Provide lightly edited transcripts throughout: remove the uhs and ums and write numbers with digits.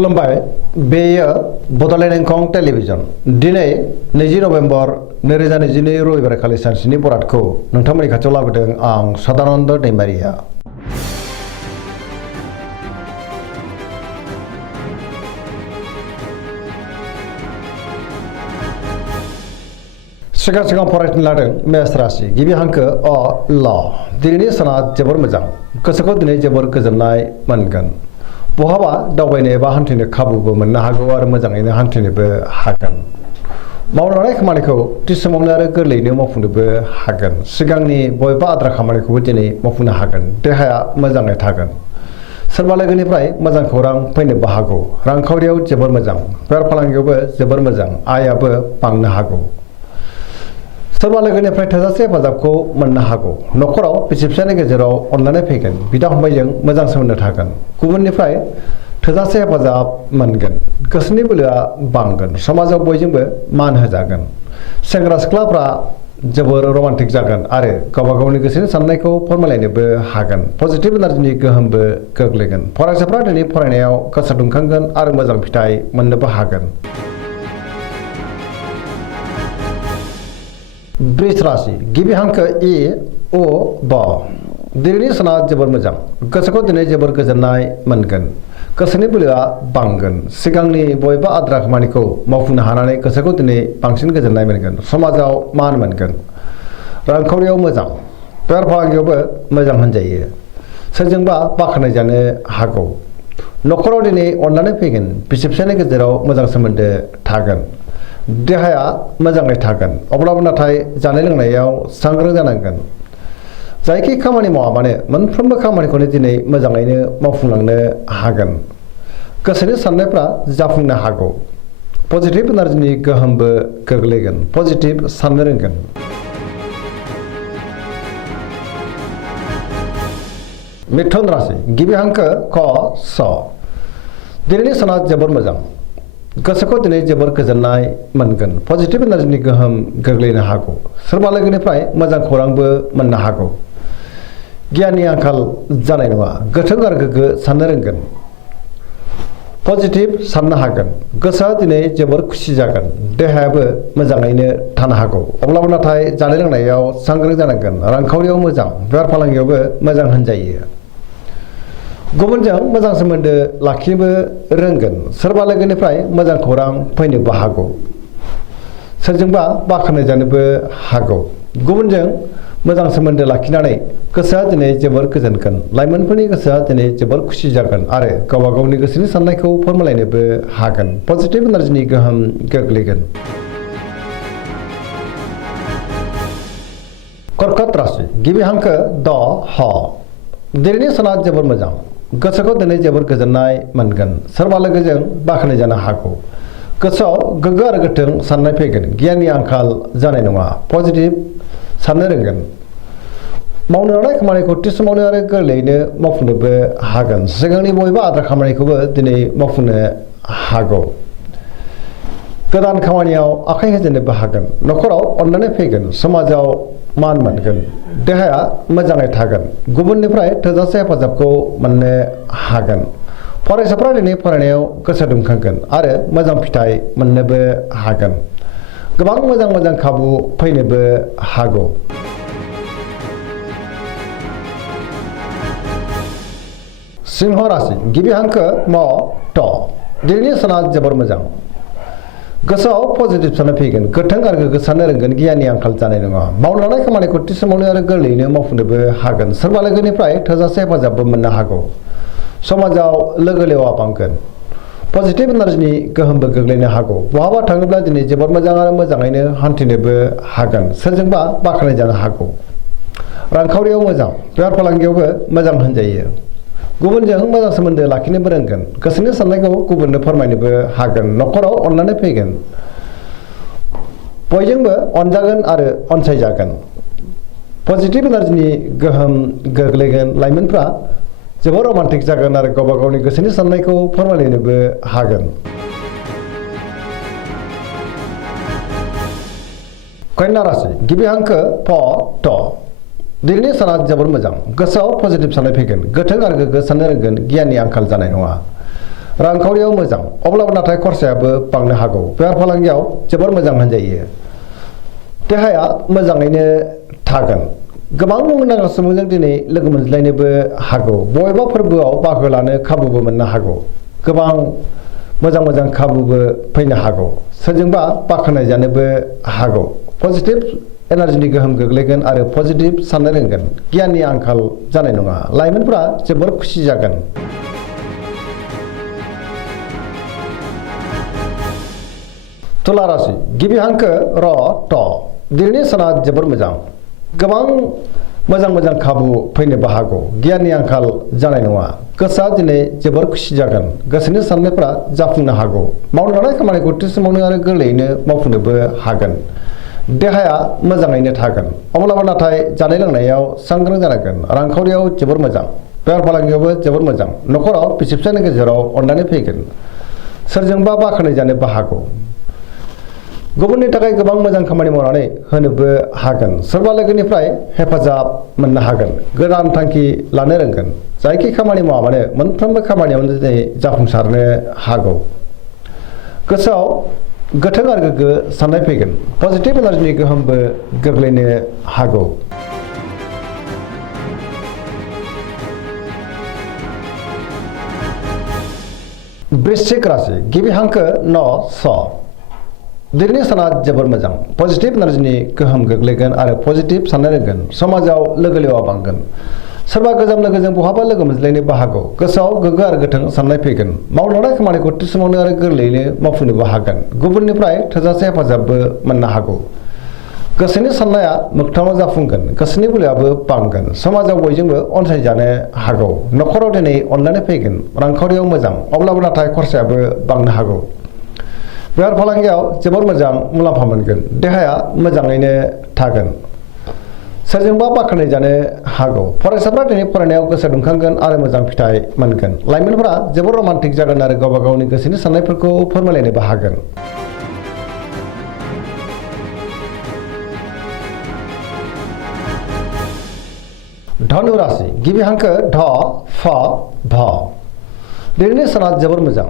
खुलुमबाय बेयो बड'लेण्ड इंखं टेलिभिजन दिनै 20 नभेम्बर 2022 रबिबार खालि सानसेनि बरादखौ नोंथांमोननि खाथियाव लाबोदों आं सदानन्द दैमारिया। सिगां फरायनो लादों मेष राशि गिबि हांखो अ ल दिनैनि साना जोबोर मोजां गोसोखौ दिनै जोबोर गोजोननाय मोनगोन। बहाबा दावबायनो एबा हान्थिनो खाबुबो मोननो हागौ आरो मोजाङैनो हान्थिनोबो हागोन। मावनो लानाय खामानिखौ थि समावनो आरो गोरलैयैनो मावफुंनोबो हागोन। सिगांनि बबेबा आद्रा खामानिखौबो दिनै मावफुंनो हागोन। देहाया मोजाङै थागोन। सोरबा लोगोनिफ्राय मोजां खौरां फैनोबो हागौ। रांखावरियाव जोबोर मोजां। बेफार फालांगियावबो जोबोर मोजां। आयाबो बांनो हागौ। सोरबा लोगोनिफ्राय थोजासे हेफाजाबखौ मोननो हागौ। न'खराव बिसि फिसायनि गेजेराव अनलायनाय फैगोन। बिदा फंबायजों मोजां सोमोन्दो थागोन। गुबुननिफ्राय थोजासे हेफाजाब मोनगोन। गोसोनि बोलोआ बांगोन। समाजाव बयजोंबो मान होजागोन। सेंग्रा सिख्लाफ्रा जोबोर रमान्टिक जागोन आरो गावबा गावनि गोसोनि साननायखौ फोरमायलायनोबो हागोन। पजिटिभ एनार्जिनि गोहोमबो गोग्लैगोन। फरायसाफ्रा दिनै फरायनायाव गोसो दुंखांगोन आरो मोजां फिथाइ मोननोबो हागोन। वृष राशि गिबि हांखो इ अ ब दिनैनि साना जोबोर मोजां गोसोखौ दिनै जोबोर गोजोननाय मोनगोन। गोसोनि बोलोआ बांगोन। सिगांनि बबेबा आद्रा खामानिखौ मावफुंनो हानानै गोसोखौ दिनै बांसिन गोजोननाय मोनगोन। समाजाव मान मोनगोन। रांखावरियाव मोजां। बेफार फालांगियावबो मोजां होनजायो। सोरजोंबा बाख्नाय जानो हागौ। न'खराव दिनै अननानै फैगोन। बिसि फिसायनि गेजेराव मोजां सोमोन्दो थागोन। देहाया मोजाङै थागोन। अब्लाबो नाथाय जानाय लोंनायाव सांग्रां जानांगोन। जायखि खामानि मावा मानो मोनफ्रोमबो खामानिखौनो दिनै मोजाङैनो मावफुंलांनो हागोन। गोसोनि साननायफ्रा जाफुंनो हागौ। पजिटिभ एनार्जिनि गोहोमबो गोग्लैगोन। पजिटिभ साननो रोंगोन। मिथुन राशि गिबि हांखो क स दिनैनि साना जोबोर मोजां गोसोखौ दिनै जोबोर गोजोननाय मोनगोन। पजिटिभ एनार्जिनि गोहोम गोग्लैनो हागौ। सोरबा लोगोनिफ्राय मोजां खौरांबो मोननो हागौ। गियाननि आंखाल जानाय नङा। गोथों आरो गोग्गो साननो रोंगोन। पजिटिभ साननो हागोन। गोसोआ दिनै जोबोर खुसि जागोन। देहायाबो मोजाङैनो थानो हागौ। अब्लाबो नाथाय जानाय लोंनायाव सांग्रां जानांगोन। रांखावरियाव मोजां। बेफार फालांगियावबो मोजां होनजायो। गुबुनजों मोजां सोमोन्दो लाखिनोबो रोंगोन। सोरबा लोगोनिफ्राय मोजां खौरां फैनोबो हागौ। सोरजोंबा बाख्नाय जानोबो हागौ। गुबुनजों मोजां सोमोन्दो लाखिनानै गोसोआ दिनै जोबोर गोजोनगोन। लाइमोनफोरनि गोसोआ दिनै जोबोर खुसि जागोन आरो गावबा गावनि गोसोनि साननायखौ फोरमायलायनोबो हागोन। पजिटिभ एनार्जिनि गोहोम गोग्लैगोन। कर्कट राशि गिबि हांखो द ह दिनैनि साना जोबोर मोजां गोसोखौ दिनै जोबोर गोजोननाय मोनगोन। सोरबा लोगोजों बाख्नाय जानो हागौ। गोसोआव गोग्गो आरो गोथों साननाय फैगोन। गियाननि आंखाल जानाय नङा। पजिटिभ साननो रोंगोन। मावनो लानाय खामानिखौ थि समावनो आरो गोरलैयैनो मावफुंनोबो हागोन। सिगांनि बबेबा आद्रा खामानिखौबो दिनै मावफुंनो हागौ। गोदान खामानियाव आखाइ होजेननोबो हागोन। न'खराव अननानै फैगोन। समाजाव मान मोनगोन। देहाया मोजाङै थागोन। गुबुननिफ्राय थोजासे हेफाजाबखौ मोननो हागोन। फरायसाफ्रा दिनै फरायनायाव गोसो दुंखांगोन आरो मोजां फिथाइ मोननोबो हागोन। गोबां मोजां खाबु फैनोबो हागौ। सिंह राशि गिबि हांखो म ट दिनैनि साना जोबोर मोजां गोसोआव पजिटिभ साननाय फैगोन। गोथों आरो गोग्गो साननो रोंगोन। गियाननि आंखाल जानाय नङा। मावनो लानाय खामानिखौ थि समावनो आरो गोरलैयैनो मावफुंनोबो हागोन। सोरबा लोगोनिफ्राय थोजासे हेफाजाबबो मोननो हागौ। समाजाव लोगो लेवा बांगोन। पजिटिभ एनार्जिनि गोहोमबो गोग्लैनो हागौ। बहाबा थाङोब्ला दिनै जोबोर मोजां आरो मोजाङैनो हान्थिनोबो हागोन। सोरजोंबा बाख्नाय जानो हागौ। रांखावरियाव मोजां। बेफार फालांगियावबो मोजां होनजायो। गुबुनजों मोजां सोमोन्दो लाखिनोबो रोंगोन। गोसोनि साननायखौ गुबुननो फोरमायनोबो हागोन। न'खराव अननानै फैगोन। बयजोंबो अनजागोन आरो अनसायजागोन। पजिटिभ एनार्जिनि गोहोम गोग्लैगोन। लाइमोनफ्रा जोबोर रमान्टिक जागोन आरो गावबा गावनि गोसोनि साननायखौ फोरमायलायनोबो हागोन। कन्या राशि गिबि हांखो फ ट दिनैनि साना जोबोर मोजां गोसोआव पजिटिभ साननाय फैगोन। गोथों आरो गोग्गो साननो रोंगोन। गियाननि आंखाल जानाय नङा। रांखावरियाव मोजां अब्लाबो नाथाय खरसायाबो बांनो हागौ बेफार फालांगियाव जोबोर मोजां होनजायो देहाया मोजाङैनो थागोन गोबां मुंदांखा सुबुंजों दिनै लोगो मोनज्लायनोबो हागौ बबेबा फोरबोआव बाहागो लानो खाबुबो मोननो हागौ गोबां मोजां खाबुबो फैनो हागौ सोरजोंबा बाख्नाय जानोबो हागौ पजिटिभ एनार्जिनि गोहोम गोग्लैगोन आरो पजिटिभ साननो रोंगोन गियाननि आंखाल जानाय नङा लाइमोनफोरा जोबोर खुसि जागोन तुला राशि गिबि हांखो र ट दिनैनि साना जोबोर मोजां गोबां मोजां खाबु फैनोबो हागौ गियाननि आंखाल जानाय नङा गोसोआ दिनै जोबोर खुसि जागोन गोसोनि साननायफ्रा जाफुंनो हागौ मावनो लानाय खामानिखौ थि समावनो आरो गोरलैयैनो मावफुंनोबो हागोन देहाया मोजाङैनो थागोन अब्लाबो नाथाय जानाय लोंनायाव सांग्रां जानांगोन रांखावरियाव जोबोर मोजां बेफार फालांगियावबो जोबोर मोजां न'खराव बिसि फिसायनि गेजेराव अननानै फैगोन सोरजोंबा बाख्नाय जानोबो हागौ गुबुननि थाखाय गोबां मोजां खामानि मावनानै होनोबो हागोन सोरबा लोगोनिफ्राय हेफाजाब मोननो हागोन गोदान थांखि लानो रोंगोन जायखि खामानि मावा मानो मोनफ्रोमबो खामानियावनो दिनै जाफुंसारनो हागौ गोसोआव गोथों आरो गोग्गो साननाय फैगोन पजिटिभ एनार्जिनि गोहोमबो गोग्लैनो हागौ वृश्चिक राशि गिबि हांखो न स दिनैनि साना जोबोर मोजां पजिटिभ एनार्जिनि गोहोम गोग्लैगोन आरो पजिटिभ साननो रोंगोन समाजाव लोगो लेवा बांगोन सोरबा गोजाम लोगोजों बहाबा लोगो मोनज्लायनोबो हागौ गोसोआव गोग्गो आरो गोथों साननाय फैगोन मावनो लानाय खामानिखौ थि समावनो आरो गोरलैयैनो मावफुंनोबो हागोन गुबुननिफ्राय थोजासे हेफाजाबबो मोननो हागौ गोसोनि साननाया मोगथाङाव जाफुंगोन गोसोनि बोलोआबो बांगोन समाजाव बयजोंबो अनसायजानो हागौ न'खराव दिनै अननानै फैगोन रांखावरियाव मोजां अब्लाबो नाथाय खरसायाबो बांनो हागौ बेफार फालांगियाव जोबोर मोजां मुलाम्फा मोनगोन देहाया मोजाङैनो थागोन सोरजोंबा बाख्नाय जानो हागौ फरायसाफ्रा दिनै फरायनायाव गोसो दुंखांगोन आरो मोजां फिथाइ मोनगोन लाइमोनफोरा जोबोर रमान्टिक जागोन आरो गावबा गावनि गोसोनि साननायफोरखौ फोरमायलायनोबो हागोन धनु राशि गिबि हांखो ध फ भ दिनैनि साना जोबोर मोजां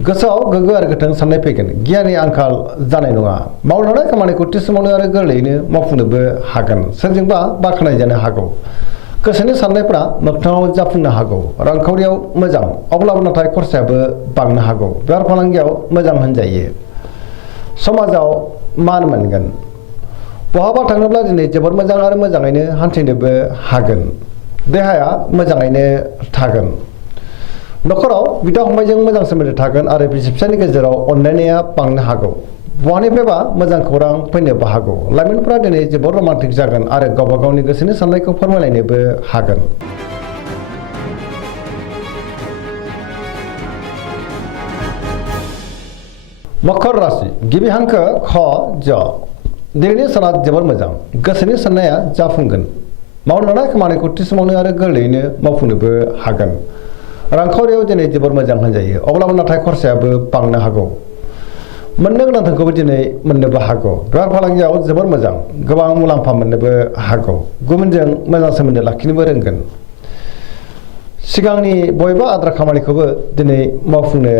गोसोआव गोग्गो आरो गोथों साननाय फैगोन गियाननि आंखाल जानाय नङा मावनो लानाय खामानिखौ थि समावनो आरो गोरलैयैनो मावफुंनोबो हागोन सोरजोंबा बाख्नाय जानो हागौ गोसोनि साननायफ्रा मोगथाङाव जाफुंनो हागौ रांखावरियाव मोजां अब्लाबो नाथाय खरसायाबो बांनो हागौ बेफार फालांगियाव मोजां होनजायो समाजाव मान मोनगोन बहाबा थाङोब्ला दिनै जोबोर मोजां आरो मोजाङैनो हान्थिनोबो हागोन देहाया मोजाङैनो थागोन न'खराव बिदा फंबायजों मोजां सोमोन्दो थागोन आरो बिसि फिसायनि गेजेराव अनलायनाया बांनो हागौ बहानिफ्रायबा मोजां खौरां फैनोबो हागौ लाइमोनफोरा दिनै जोबोर रमान्टिक जागोन आरो गावबा गावनि गोसोनि साननायखौ फोरमायलायनोबो हागोन मकर राशि गिबि हांखो ख ज दिनैनि साना जोबोर मोजां गोसोनि साननाया जाफुंगोन मावनो लानाय खामानिखौ थि समावनो आरो गोरलैयैनो मावफुंनोबो हागोन रांखावरियाव दिनै जोबोर मोजां होनजायो अब्लाबो नाथाय खरसायाबो बांनो हागौ मोननो गोनां धोनखौबो दिनै मोननोबो हागौ बेफार फालांगियाव जोबोर मोजां गोबां मुलाम्फा मोननोबो हागौ गुबुनजों मोजां सोमोन्दो लाखिनोबो रोंगोन सिगांनि बबेबा आद्रा खामानिखौबो दिनै मावफुंनो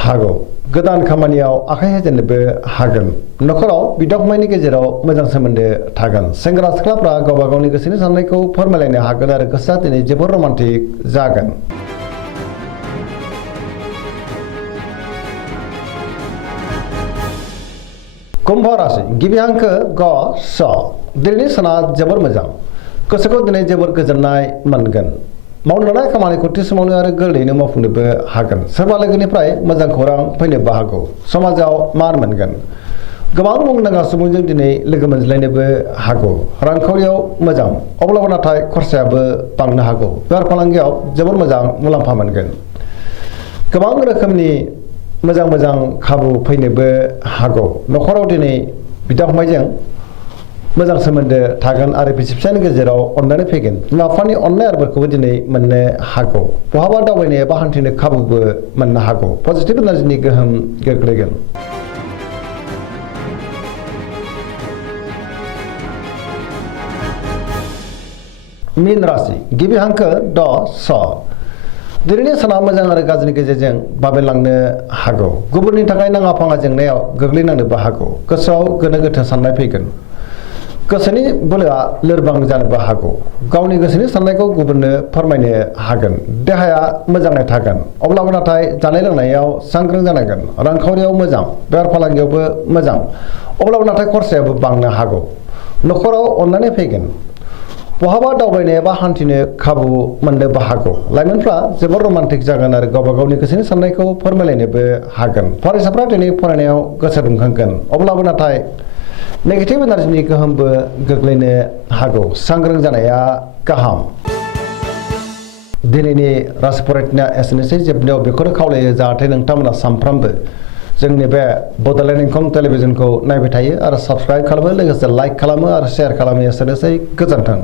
हागौ गोदान खामानियाव आखाइ होजेननोबो हागोन न'खराव बिदा फंबायनि गेजेराव मोजां सोमोन्दो थागोन सेंग्रा सिख्लाफ्रा गावबा गावनि गोसोनि साननायखौ फोरमायलायनो हागोन आरो गोसोआ दिनै जोबोर रमान्टिक जागोन कुम्भ राशि गिबि हांखो ग स दिनैनि साना जोबोर मोजां गोसोखौ दिनै जोबोर गोजोननाय मोनगोन मावनो लानाय खामानिखौ थि समावनो आरो गोरलैयैनो मावफुंनोबो हागोन सोरबा लोगोनिफ्राय मोजां खौरां फैनोबो हागौ समाजाव मान मोनगोन गोबां मुंदांखा सुबुंजों दिनै लोगो मोनज्लायनोबो हागौ रांखावरियाव मोजां अब्लाबो नाथाय खरसायाबो बांनो हागौ बेफार फालांगियाव जोबोर मोजां मुलाम्फा मोनगोन गोबां रोखोमनि मोजां खाबु फैनोबो हागौ न'खराव दिनै बिदा फंबायजों मोजां सोमोन्दो थागोन आरो बिसि फिसायनि गेजेराव अननानै फैगोन बिमा बिफानि अननाय आरबोरखौबो दिनै मोननो हागौ बहाबा दावबायनो एबा हान्थिनो खाबुबो मोननो हागौ पजिटिभ एनार्जिनि गोहोम गोग्लैगोन मीन राशि गिबि हांखो ड स दिनैनि साना मोजां आरो गाज्रिनि गेजेरजों बाबेनलांनो हागौ। गुबुननि थाखाय नाङा फाङा जेंनायाव गोग्लैनांनोबो हागौ। गोसोआव गोनो गोथो साननाय फैगोन। गोसोनि बोलोआ लोरबां जानोबो हागौ। गावनि गोसोनि साननायखौ गुबुननो फोरमायनो हागोन। देहाया मोजाङै थागोन। अब्लाबो नाथाय जानाय लोंनायाव सांग्रां जानांगोन। रांखावरियाव मोजां, बेफार फालांगियावबो मोजां। अब्लाबो नाथाय खरसायाबो बांनो हागौ। न'खराव अननानै फैगोन। बहाबा दावबायनो एबा हान्थिनो खाबु मोननोबो हागौ। लाइमोनफ्रा जोबोर रमान्टिक जागोन आरो गावबा गावनि गोसोनि साननायखौ फोरमायलायनोबो हागोन। फरायसाफ्रा दिनै फरायनायाव गोसो दुंखांगोन। अब्लाबो नाथाय नेगेटिभ एनार्जिनि गोहोमबो गोग्लैनो हागौ। सांग्रां जानाया गाहाम। दिनैनि राशि फरायथिना एसेनोसै। जोबनायाव बेखौनो खावलायो जाहाथे नोंथांमोना सानफ्रामबो जोंनि बे बड'लेण्ड इंखं टेलिभिजनखौ नायबाय थायो आरो साबस्क्राइब खालामो, लोगोसे लाइक खालामो आरो शेयार खालामो। एसेनोसै, गोजोन्थों।